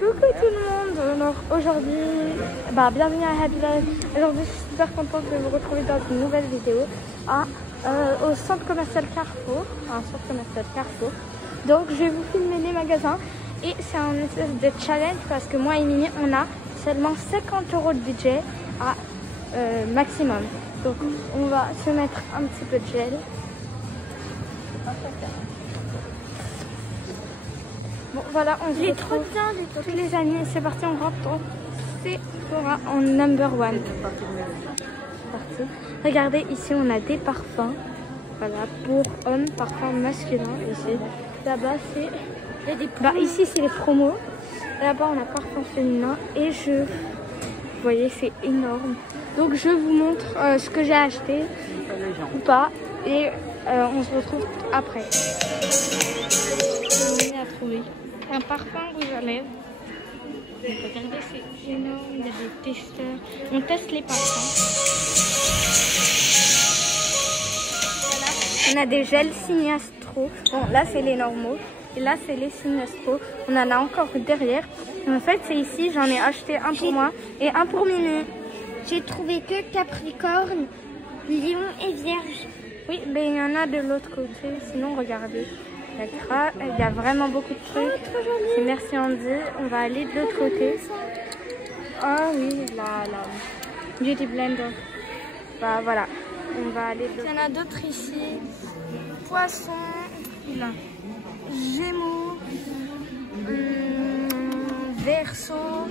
Coucou tout le monde. Alors aujourd'hui, bienvenue à Happy Life. Aujourd'hui je suis super contente de vous retrouver dans une nouvelle vidéo au centre commercial Carrefour. Donc je vais vous filmer les magasins et c'est un espèce de challenge parce que moi et Mimi on a seulement 50 € de budget maximum. Donc on va se mettre un petit peu de gel. Bon voilà, on se retrouve tous les années. C'est parti, on rentre dans Sephora en number one. C'est parti. Regardez, ici on a des parfums. Voilà, pour hommes, parfums masculins ici. Là-bas c'est... ici c'est les promos. Là-bas on a parfum féminin. Et vous voyez, c'est énorme. Donc je vous montre ce que j'ai acheté ou pas. Et on se retrouve après. À trouver un parfum rouge à lèvres. Regardez, c'est énorme, il y a des testeurs. On teste les parfums. Voilà. On a des gels Signastro. Bon, là c'est les normaux et là c'est les Signastro. On en a encore derrière. En fait, c'est ici, j'en ai acheté un pour moi et un pour Mimi. J'ai trouvé que Capricorne, Lion et Vierge. Oui, mais il y en a de l'autre côté. Sinon, regardez. Il y a vraiment beaucoup de trucs. C'est Merci Andy. On va aller de l'autre côté. Ah oui, la Beauty Blender. Voilà. On va aller de l'autre côté. Il y en a d'autres ici. Poisson. Gémeaux. Verseau.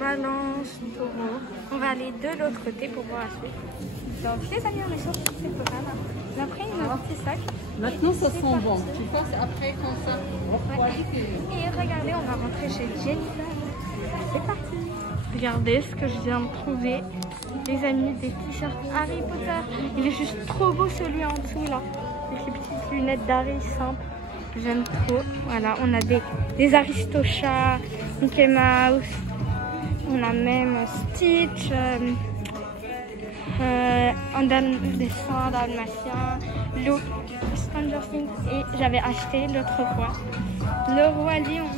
Balance. Taureau. On va aller de l'autre côté pour voir la suite. Donc les amis, on est sur Sephora là. On a pris un petit sac. Maintenant ça sent bon. Tu vois, c'est après quand ça refroidit. Et regardez, on va rentrer chez Jennifer. C'est parti. Regardez ce que je viens de trouver. Les amis, des t-shirts Harry Potter. Il est juste trop beau celui en dessous là. Avec les petites lunettes d'Harry simples. J'aime trop. Voilà, on a des Aristochats, Mickey Mouse. On a même Stitch. Des dessins dalmatiens, Luke, Stranger Things, et j'avais acheté l'autre fois le Roi Lion.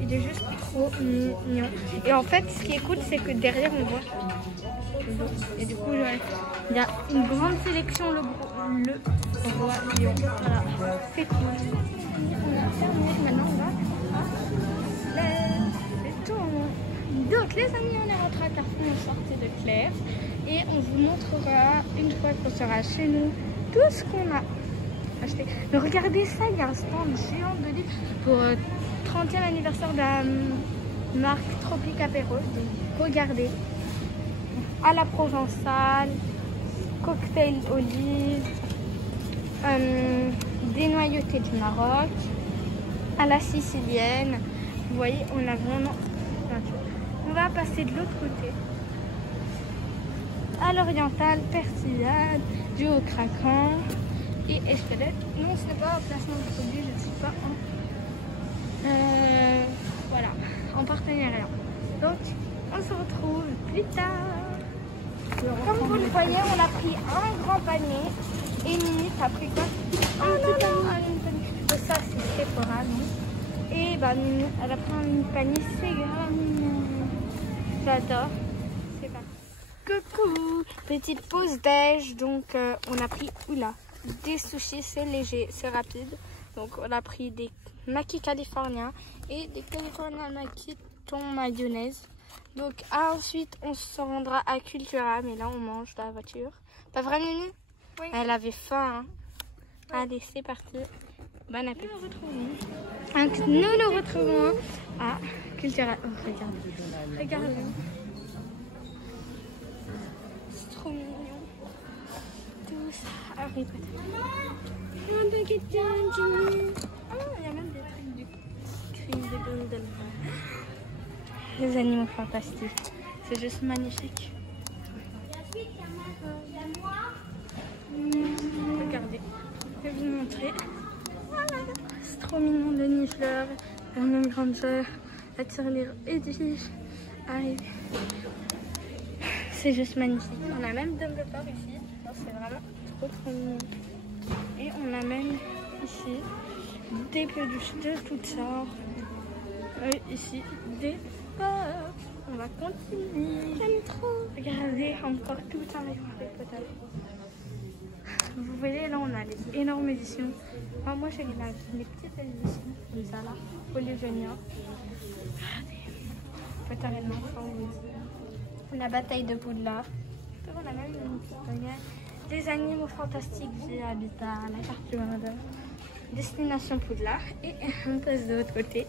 Il est juste trop mignon. Et en fait, ce qui est cool, c'est que derrière on voit. Et du coup, il y a une grande sélection le Roi Lion. Voilà, c'est cool. On a terminé. Maintenant, on va c'est tout. Donc, les amis, on est rentré à Carrefour, on sortait de Claire. Et on vous montrera, une fois qu'on sera chez nous, tout ce qu'on a acheté. Mais regardez ça, il y a un stand géant de livres pour le 30e anniversaire de la marque Tropic Apéro. Regardez. À la provençale, cocktail olive, des noyautés du Maroc, à la sicilienne. Vous voyez, on a vraiment... On va passer de l'autre côté. À l'oriental, persillade, duo au craquant et escalade. Non, ce n'est pas un placement de produit, je ne suis pas en partenariat. Donc, on se retrouve plus tard. Comme vous le voyez, on a pris un grand panier. Et Mimi, t'as pris quoi? Un petit panier. Ça, c'est Sephora, non? Et Mimi, elle a pris un panier Sega. J'adore. C'est parti. Coucou, petite pause déj, donc on a pris des sushis, c'est léger, c'est rapide. Donc on a pris des maquis californiens et des californiens maquis thon mayonnaise. Donc ensuite on se rendra à Cultura, mais là on mange dans la voiture. Pas vrai Mimi? Oui. Elle avait faim. Hein. Oui. Allez, c'est parti. Bon appétit. Nous nous retrouvons à Cultura. Oh, regardez. Trop mignon. Tous Harry Potter. Un baguette d'Indy. Ah, il y a même des trucs du crime de Grindelwald. Les animaux fantastiques. C'est juste magnifique. Regardez. Je vais vous montrer. Voilà. C'est trop mignon, le nifleur, la même grande sœur, la tirelire Edwige. Arrive. C'est juste magnifique. On a même Dumbledore ici. C'est vraiment trop mignon. Et on a même ici des peluches de toutes sortes. ici des pop. On va continuer. J'aime trop. Regardez, encore tout un rayon Harry Potter. Vous voyez, là, on a les énormes éditions. Enfin, moi, j'ai les petites éditions, comme ça, là, pour les juniors. Regardez, Potter et l'enfant. La bataille de Poudlard. On a même une petite baguette. Des animaux fantastiques via Habitat, la carte du monde. Destination Poudlard. Et on passe de l'autre côté.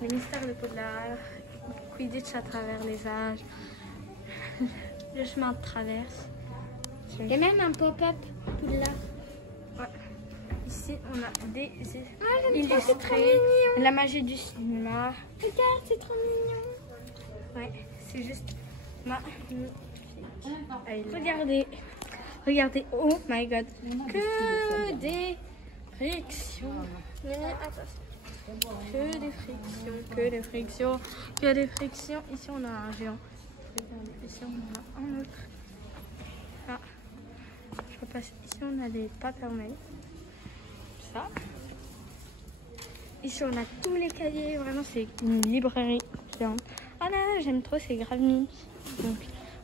Les mystères de Poudlard. Quidditch à travers les âges. Le chemin de traverse. Il y a même un pop-up Poudlard. Ouais. Ici, on a des j'aime trop, c'est trop illustrés. mignon. La magie du cinéma. Regarde, c'est trop mignon. Ouais, c'est juste magnifique. Regardez. Regardez. Oh my god. Que des frictions. Que des frictions. Que des frictions. Que des frictions. Ici, on a un géant. Regardez. Ici, on a un autre. Ah. Je repasse. Ici, on a des papermés. Ça. Ici, on a tous les cahiers. Vraiment, c'est une librairie géante. Ah là, j'aime trop, c'est grave mignon. Donc,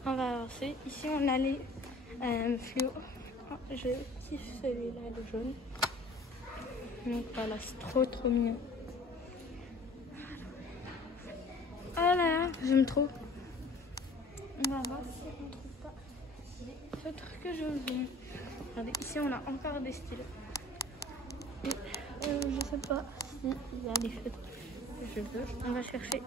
on va avancer. Ici, on a les fluo. Oh, je kiffe celui-là, le jaune. Donc voilà, c'est trop mignon. Oh là là, j'aime trop. On va voir si on ne trouve pas les feutres que je veux. Regardez, ici, on a encore des stylos. Et je sais pas s'il y a des feutres que je veux. On va chercher.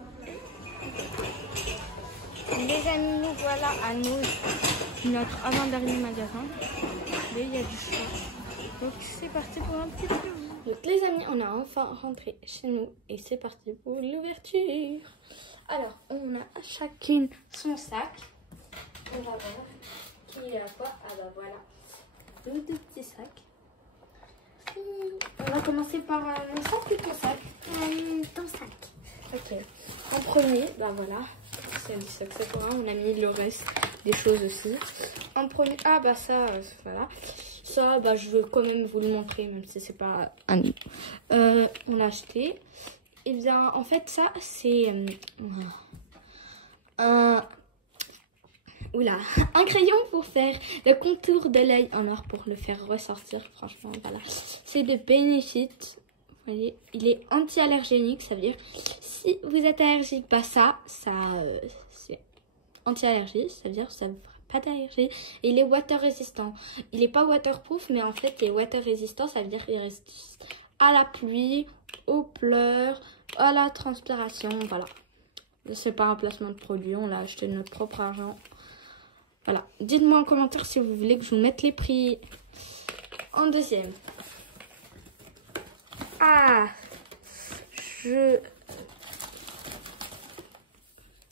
Les amis, nous voilà à notre avant-dernier magasin. Et il y a du choix. Donc c'est parti pour un petit tour. Donc les amis, on a enfin rentré chez nous et c'est parti pour l'ouverture. Alors, on a chacune son sac. On va voir qui est à quoi. Ah bah voilà, nos deux petits sacs. On va commencer par mon sac ou ton sac? Ton sac. Ok. En premier, bah voilà. C'est du sac Sephora. On a mis le reste des choses aussi. En premier, ah bah ça, voilà. Ça, bah je veux quand même vous le montrer, même si c'est pas un nous. On l'a acheté. Et bien, en fait, ça, c'est un crayon pour faire le contour de l'œil en or pour le faire ressortir. Franchement, voilà. C'est de Benefit. Vous voyez, il est anti-allergénique, ça veut dire si vous êtes allergique, bah ça c'est anti-allergie, ça veut dire ça ne fera pas d'allergie. Et il est water résistant. Il n'est pas waterproof, mais en fait il est water résistant, ça veut dire qu'il résiste à la pluie, aux pleurs, à la transpiration, voilà. C'est pas un placement de produit, on l'a acheté de notre propre argent. Voilà, dites-moi en commentaire si vous voulez que je vous mette les prix. En deuxième. Ah,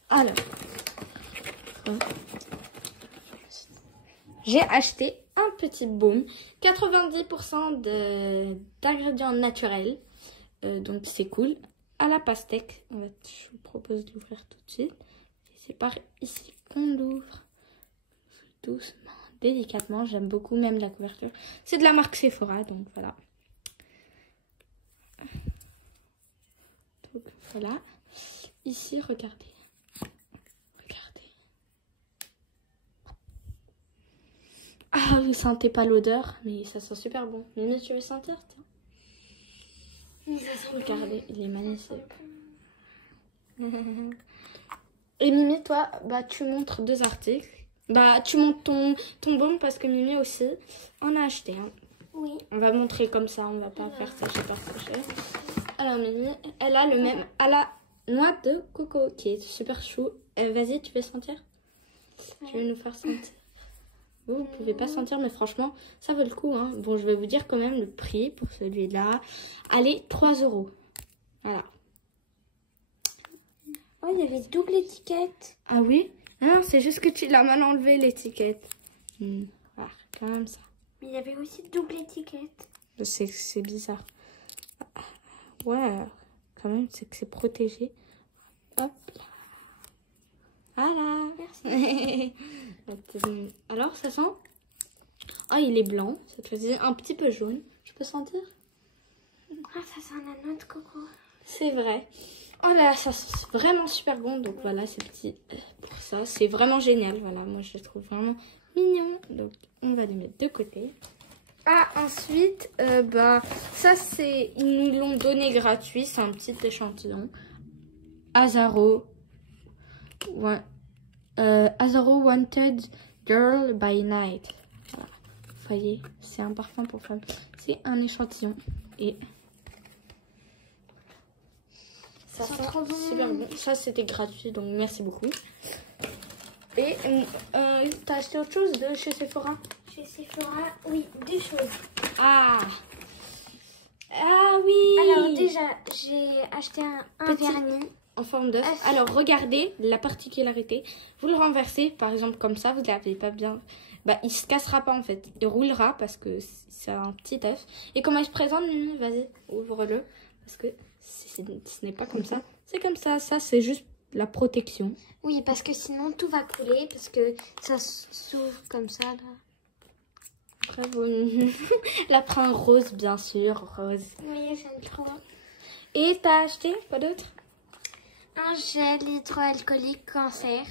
alors, j'ai acheté un petit baume, 90% d'ingrédients naturels, donc c'est cool, à la pastèque. En fait, je vous propose de l'ouvrir tout de suite. C'est par ici qu'on l'ouvre, doucement, délicatement. J'aime beaucoup même la couverture. C'est de la marque Sephora, donc voilà. Donc voilà. Ici, regardez. Regardez. Ah, vous sentez pas l'odeur, mais ça sent super bon. Mimi, tu veux sentir? Tiens. Regardez, il est magnifique. Et Mimi, toi, bah tu montres deux articles. Bah tu montres ton baume parce que Mimi aussi en a acheté. Hein. Oui. On va montrer comme ça, on va pas faire sécher par sécher. Alors Mimi, elle a le même à la noix de coco qui est super chou. Vas-y, tu veux sentir? Tu veux nous faire sentir? Vous pouvez pas sentir, mais franchement, ça vaut le coup. Hein. Bon, je vais vous dire quand même le prix pour celui-là. Allez, 3 €. Voilà. Oh, il y avait double étiquette. Ah oui? Non, c'est juste que tu l'as mal enlevé l'étiquette. Voilà, quand même ça. Mais il y avait aussi double étiquette. C'est bizarre. Ouais, quand même, c'est que c'est protégé. Hop là. Voilà. Merci. Alors, ça sent? Ah, il est blanc. Cette fois-ci, un petit peu jaune. Je peux sentir? Ah, ça sent la noix de coco. C'est vrai. Oh là là, ça c'est vraiment super bon. Donc voilà, c'est petit pour ça. C'est vraiment génial. Voilà, moi je le trouve vraiment mignon. Donc on va les mettre de côté. Ah, ensuite, ça c'est, ils nous l'ont donné gratuit. C'est un petit échantillon. Azaro Wanted Girl by Night. Voilà. Vous voyez, c'est un parfum pour femme. C'est un échantillon. Et ça sent super bon. Ça c'était gratuit, donc merci beaucoup. Et t'as acheté autre chose de chez Sephora? Chez Sephora, oui, 2 choses. Ah oui. Alors déjà, j'ai acheté un vernis. En forme d'œuf. Alors regardez la particularité. Vous le renversez, par exemple comme ça, vous l'avez pas bien. Il se cassera pas en fait. Il roulera parce que c'est un petit œuf. Et comment il se présente, Mimi? Vas-y, ouvre-le. Parce que ce n'est pas comme ça. C'est comme ça. Ça, c'est juste la protection. Oui, parce que sinon tout va couler. Parce que ça s'ouvre comme ça là. Après, la prend rose, bien sûr. Rose. Oui, j'aime trop. Et t'as acheté quoi d'autre? Un gel hydroalcoolique cancer.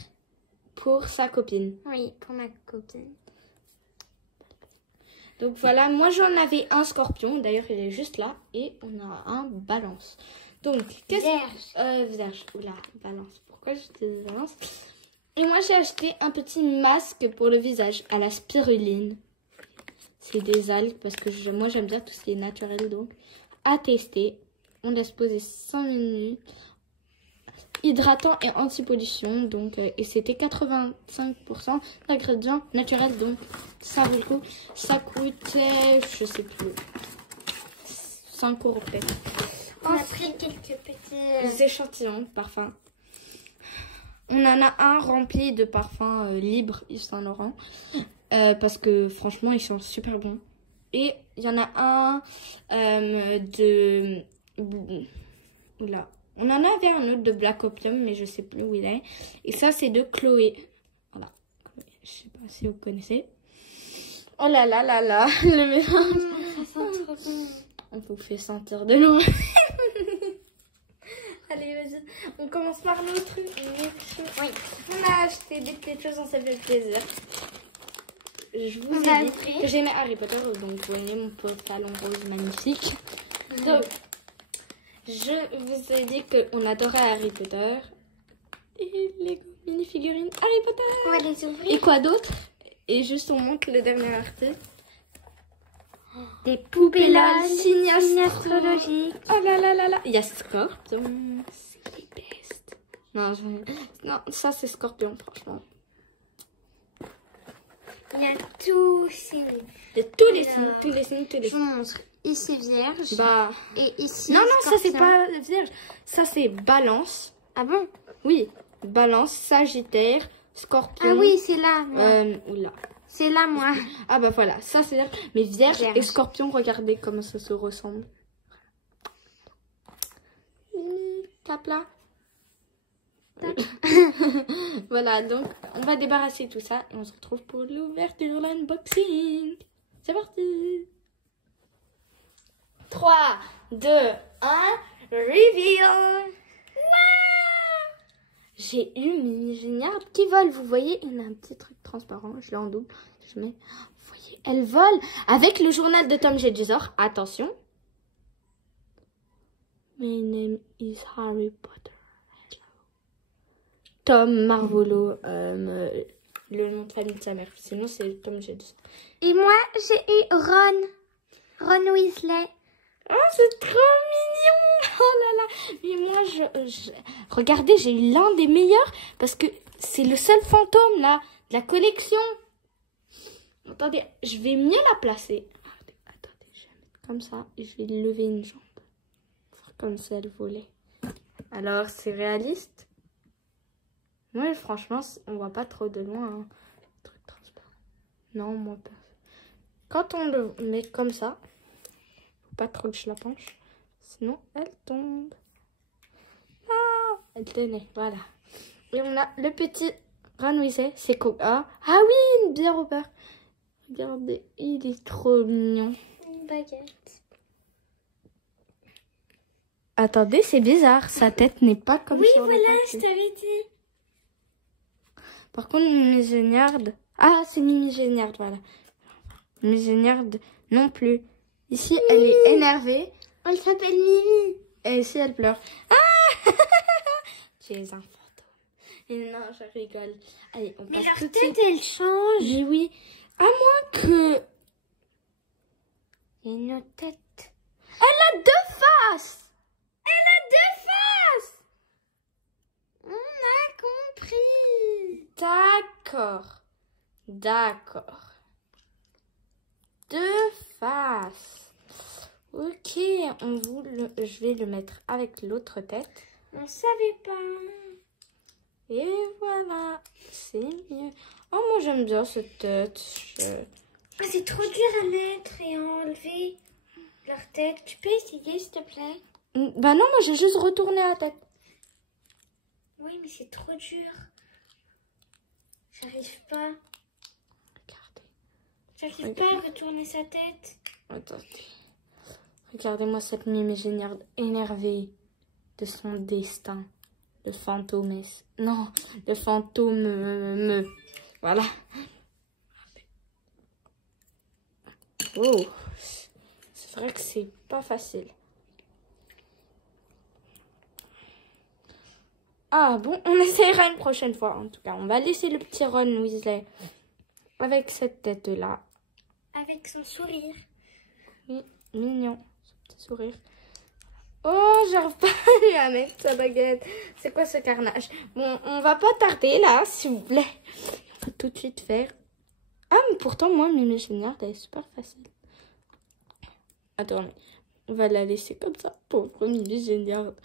Pour sa copine. Oui, pour ma copine. Donc voilà, moi j'en avais un scorpion. D'ailleurs, il est juste là. Et on a un balance. Donc, vierge. Oula, balance. Pourquoi je dis balance? Et moi j'ai acheté un petit masque pour le visage à la spiruline. C'est des algues parce que moi j'aime bien tout ce qui est naturel. Donc, à tester. On laisse poser 5 minutes. Hydratant et anti-pollution, donc et c'était 85% d'ingrédients naturels, donc ça vaut le coup. Ça coûtait, je sais plus, 5 € peut-être. On a pris quelques petits échantillons de parfums. On en a un rempli de parfums libres Yves Saint Laurent parce que franchement ils sont super bons. Et il y en a un oula. On en avait un autre de Black Opium, mais je sais plus où il est. Et ça, c'est de Chloé. Voilà. Je sais pas si vous connaissez. Oh là là là là. Le mélange. Ça sent trop bon. On vous fait sentir de loin. Allez, vas-y. On commence par l'autre. Oui. On a acheté des petites choses, on s'est fait plaisir. Je vous ai dit que j'aimais Harry Potter. Donc, vous voyez mon pantalon rose magnifique. Donc, je vous ai dit qu'on adorait Harry Potter. Et les mini-figurines Harry Potter. On va les ouvrir. Et quoi d'autre? Et juste on montre le dernier article. Des poupées LOL, signes astrologiques. Oh là là là là. Il y a Scorpion. C'est les bestes. Non, ça c'est Scorpion, franchement. Il y a tous ces... Il y a tous les signes. Je vous montre. Ici vierge. Et ici non, scorpion. ça c'est pas vierge. Ça c'est balance. Ah bon? Oui. Balance, Sagittaire, Scorpion. Ah oui, c'est là. Oula. C'est là, moi. Ah bah voilà, ça c'est vierge. Mais vierge et Scorpion, regardez comment ça se ressemble. Tape là. Voilà, donc on va débarrasser tout ça et on se retrouve pour l'ouverture, l'unboxing. C'est parti. 3, 2, 1, reveal. J'ai eu Mini Géniard qui vole. Vous voyez, il y a un petit truc transparent. Je l'ai en double. Je mets. Vous voyez, elle vole avec le journal de Tom Jedusor. Attention. My name is Harry Potter. Hello. Tom Marvolo. Le nom de famille de sa mère. Sinon, c'est Tom Jedusor. Et moi, j'ai eu Ron. Ron Weasley. Oh, c'est trop mignon! Oh là là! Mais moi, regardez, j'ai eu l'un des meilleurs parce que c'est le seul fantôme, là, de la collection. Attendez, je vais mieux la placer. Attendez, je vais mettre comme ça et je vais lever une jambe. Comme si elle volait. Alors, c'est réaliste? Ouais, franchement, on voit pas trop de loin. Hein. Truc transparent. Non, moi pas. Quand on le met comme ça, pas trop que je la penche, sinon elle tombe. Ah, elle tenait, voilà. Et on a le petit Ron Weasley, c'est quoi? Ah oui, une bière au beurre. Regardez, il est trop mignon. Une baguette. Attendez, c'est bizarre. Sa tête n'est pas comme Oui, sur le voilà, papier. je t'avais dit. Par contre, Mimi Géniarde... Ah, c'est Mimi Géniarde, voilà. Mimi Géniarde non plus. Ici, elle est énervée. Elle s'appelle Mimi. Et ici, elle pleure. Ah Tu es un fantôme. Et non, je rigole. Allez, on Mais passe leur tout de tête, suite. elle change. Mais oui. À moins que... Il y a une autre tête. Elle a 2 faces. Elle a 2 faces. On a compris. D'accord. D'accord. 2 faces. Ok, je vais le mettre avec l'autre tête. On savait pas. Et voilà, c'est mieux. Oh, moi j'aime bien cette tête. Ah, c'est trop dur à mettre et à enlever leur tête. Tu peux essayer, s'il te plaît? Bah non, moi j'ai juste retourné la tête. Oui, mais c'est trop dur. J'arrive pas. Regardez. J'arrive pas à retourner sa tête. Attendez. Regardez-moi cette Mimi Géniarde énervée de son destin. Le fantôme. Non, le fantôme. Voilà. Oh. C'est vrai que c'est pas facile. Ah bon, on essaiera une prochaine fois. En tout cas, on va laisser le petit Ron Weasley avec cette tête-là. Avec son sourire. Oui, mignon. Ce petit sourire. Oh, j'arrive pas à mettre sa baguette. C'est quoi ce carnage? Bon, on va pas tarder là, s'il vous plaît. On va tout de suite faire. Ah, mais pourtant, moi, Mimi Géniarde, elle est super facile. Attends, mais on va la laisser comme ça. Pauvre Mimi Géniarde.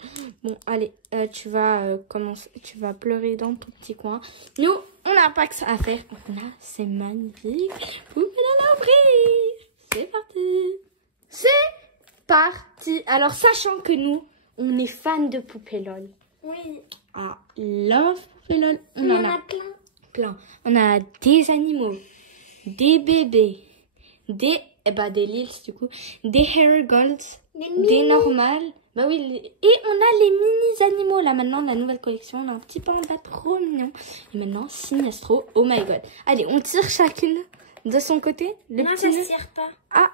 Bon, allez, tu vas commencer. Tu vas pleurer dans ton petit coin. Nous, on n'a pas que ça à faire. Là, c'est magnifique. Poupée de l'abri. C'est parti. C'est parti. Alors, sachant que nous, on est fans de poupées LOL. Oui. Ah, love poupées LOL. On en a plein. Plein. On a des animaux, des bébés, des Lils du coup, des Herigolds, des normales. Bah oui, et on a les mini animaux là maintenant, la nouvelle collection. On a un petit panda trop mignon. Et maintenant, Sinestro. Oh my god. Allez, on tire chacune de son côté. Le Non, petit ça nœud. se tire pas. Ah,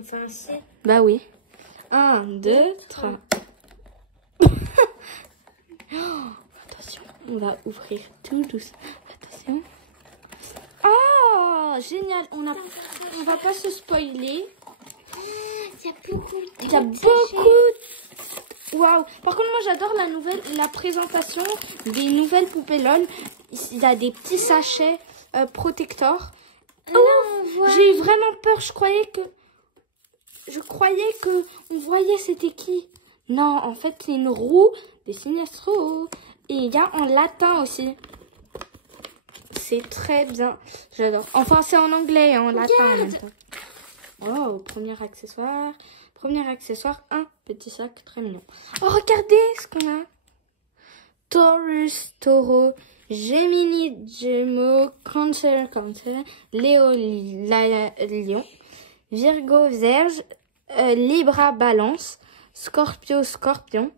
Enfin, si. bah oui. 1, 2, 3. Attention, on va ouvrir tout doucement. Attention. Oh, génial. On va pas se spoiler. Il y a beaucoup. Il y a beaucoup. Waouh. Par contre, moi, j'adore la présentation des nouvelles poupées LOL. Il y a des petits sachets protecteurs. Oh, j'ai eu vraiment peur. Je croyais que on voyait c'était qui. Non, en fait, c'est une roue des Sinestro. Et il y a en latin aussi. C'est très bien. J'adore. Enfin, c'est en anglais et en latin en même temps. Oh, premier accessoire. Premier accessoire, un petit sac très mignon. Oh, regardez ce qu'on a. Taurus, Taureau, Gemini, Gémeaux, Cancer, Léo, Lion, Virgo, Vierge, Libra, Balance, Scorpio, Scorpion,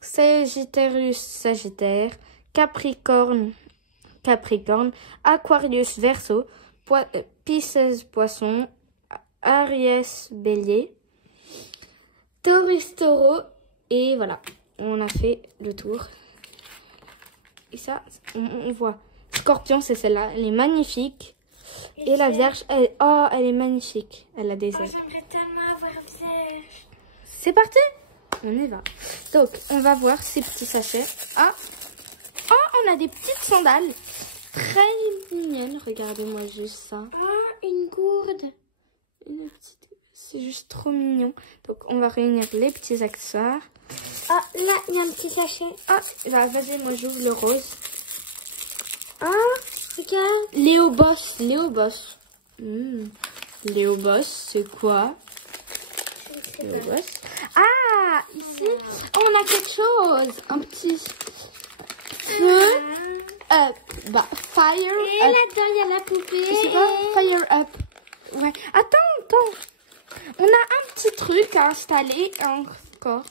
Sagittarius, Sagittaire, Capricorne, Aquarius, Verseau, Pisces, Poisson, Aries, Bélier, Taurus, Taureau, et voilà, on a fait le tour. Et ça, on voit. Scorpion, c'est celle-là, elle est magnifique. Et la Vierge, elle est magnifique. Elle a des ailes. J'aimerais tellement avoir Vierge. C'est parti, on y va. Donc, on va voir ces petits sachets. Ah, on a des petites sandales. Très mignonnes. Regardez-moi juste ça. Oh, une gourde. C'est juste trop mignon. Donc, on va réunir les petits accessoires. Ah, là, il y a un petit sachet. Ah, bah, vas-y, moi, j'ouvre le rose. Ah, regarde. Léo Boss. Léo Boss, c'est quoi? Léo Boss. Ah, ici, on a quelque chose. Un petit feu. Fire Et up. là-dedans, il y a la poupée. C'est pas Fire up. Ouais. Attends. On a un petit truc à installer encore.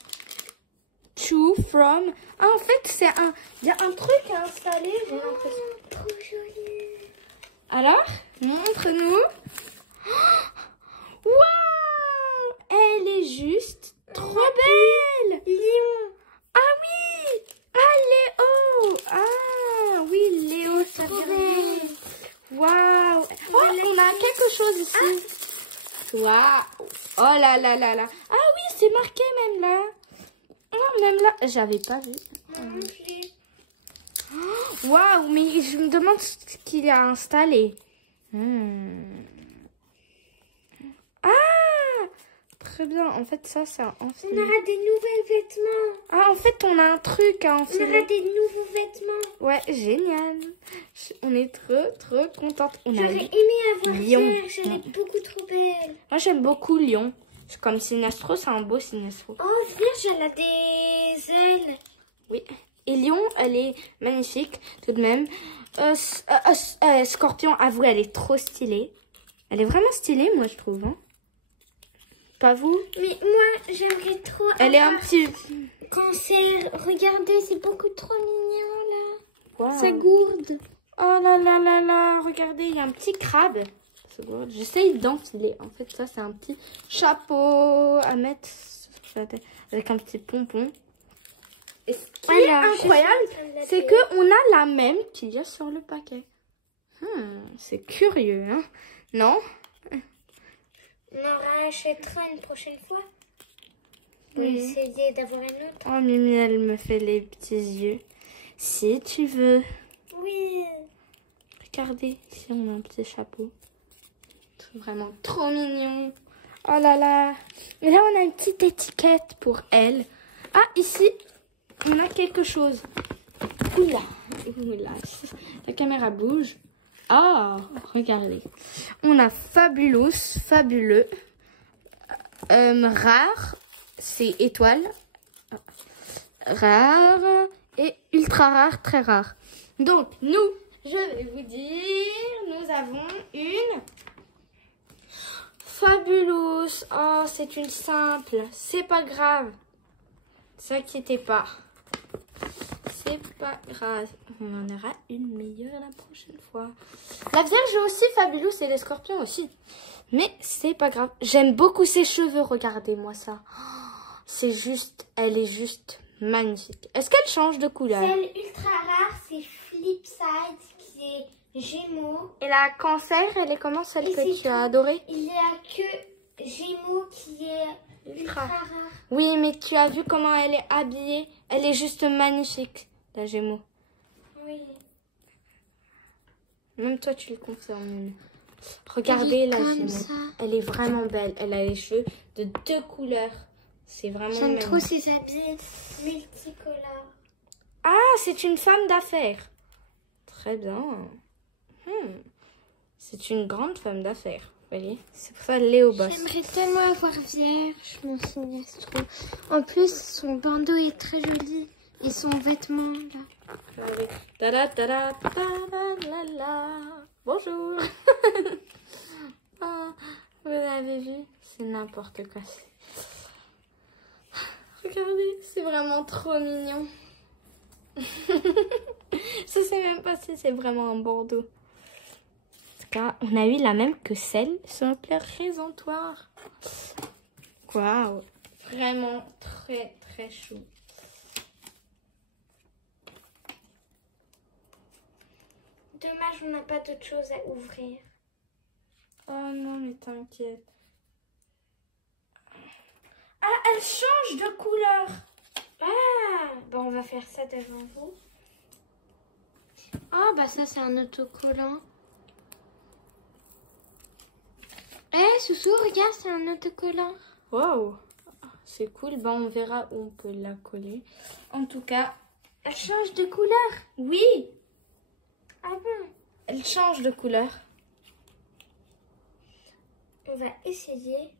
to, from. Ah, en fait, c'est un... Il y a un truc à installer, j'ai l'impression. Trop joli. Alors, montre-nous. Waouh! Elle est juste trop belle. Lion. Ah oui! Ah, Léo! Ah oui, Léo, c'est trop belle. Waouh! Oh, on a quelque chose ici. Waouh! Oh là là là là! Ah oui, c'est marqué même là. Oh, même là, j'avais pas vu. Waouh, mais je me demande ce qu'il a installé. Ah! Très bien. En fait, ça, c'est un enfilé. On aura des nouveaux vêtements. Ah, en fait, on a un truc à On enfiler. aura des nouveaux vêtements. Ouais, génial. On est trop contente. On a J'aurais aimé avoir Lion. vierge. Elle est beaucoup trop belle. Moi, j'aime beaucoup Lion. C'est comme Sinestro, c'est un beau Sinestro. Oh, vierge, elle a des ailes. Oui. Et Lion, elle est magnifique tout de même. Scorpion, avoue, elle est trop stylée. Elle est vraiment stylée, moi, je trouve. Hein. Pas vous? Mais moi, j'aimerais trop Elle est un avoir petit... Cancer. Regardez, c'est beaucoup trop mignon, là. Wow. Ça gourde. Oh là là là là, regardez, il y a un petit crabe. J'essaye d'enfiler. En fait, ça, c'est un petit chapeau à mettre sur la tête avec un petit pompon. Et ce qui est incroyable, c'est qu'on a la même qu'il y a sur le paquet. C'est curieux, hein? Non? On en rachètera une prochaine fois. Pour essayer d'avoir une autre. Oh, Mimi, elle me fait les petits yeux. Si tu veux. Oui. Regardez, ici, on a un petit chapeau. Vraiment trop mignon. Oh là là. Et là, on a une petite étiquette pour elle. Ah, ici, on a quelque chose. Oula. Oula. La caméra bouge. Oh, regardez. On a Fabulous, fabuleux. Rare, c'est étoile. Rare et ultra rare, très rare. Donc, nous, je vais vous dire, nous avons une Fabulous. Oh, c'est une simple. C'est pas grave. Ne s'inquiétez pas. C'est pas grave. On en aura une meilleure la prochaine fois. La Vierge aussi Fabulous et les Scorpions aussi. Mais c'est pas grave. J'aime beaucoup ses cheveux. Regardez-moi ça. C'est juste, elle est juste magnifique. Est-ce qu'elle change de couleur? Celle ultra rare, c'est Flipside qui est Gémeaux. Et la Cancer, elle est comment celle Et que c'est tu as adorée? Il n'y a que Gémeaux qui est ultra rare. Oui, mais tu as vu comment elle est habillée? Elle est juste magnifique, la Gémeaux. Oui. Même toi, tu le confirmes. Regardez la Gémeaux. Elle est vraiment belle. Elle a les cheveux de 2 couleurs. C'est vraiment J'aime trop magnifique. ses habits multicolores. Ah, c'est une femme d'affaires. Très bien. C'est une grande femme d'affaires. Vous voyez? C'est pour ça Léo boss. J'aimerais tellement avoir Vierge, mon Sinestro. En plus, son bandeau est très joli. Et son vêtement, là. Regardez. Tada, tada, tada, la, la. Bonjour. Ah, vous avez vu? C'est n'importe quoi. Regardez, c'est vraiment trop mignon. Je sais même pas si c'est vraiment un bandeau. En tout cas, on a eu la même que celle sur le présentoir. Waouh, vraiment très chou. Dommage, on n'a pas d'autre chose à ouvrir. Oh non, mais t'inquiète. Ah, elle change de couleur. Ah, bon, on va faire ça devant vous. Ah, bah ça, c'est un autocollant. Eh, Soussou, regarde, c'est un autocollant. Wow, c'est cool. Ben, on verra où on peut la coller. En tout cas, elle change de couleur. Oui. Ah bon? Elle change de couleur. On va essayer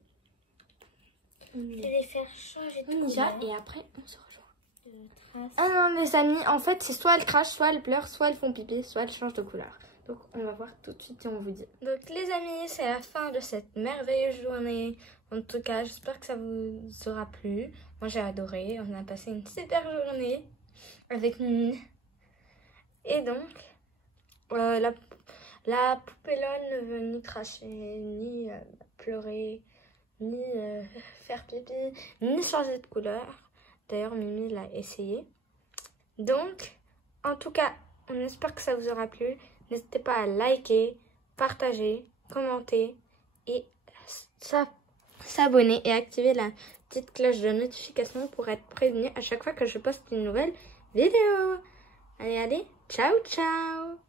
de les faire changer de couleur. Et après, on se rejoint. Ah non, les amis, en fait, c'est soit elles crachent, soit elles pleurent, soit elles font pipi, soit elles changent de couleur. Donc, on va voir tout de suite et on vous dit. Donc, les amis, c'est la fin de cette merveilleuse journée. En tout cas, j'espère que ça vous aura plu. Moi, j'ai adoré. On a passé une super journée avec Mimi. Et donc, la poupélonne ne veut ni cracher, ni pleurer, ni faire pipi, ni changer de couleur. D'ailleurs, Mimi l'a essayé. Donc, en tout cas, on espère que ça vous aura plu. N'hésitez pas à liker, partager, commenter et s'abonner et activer la petite cloche de notification pour être prévenu à chaque fois que je poste une nouvelle vidéo. Allez, ciao, ciao!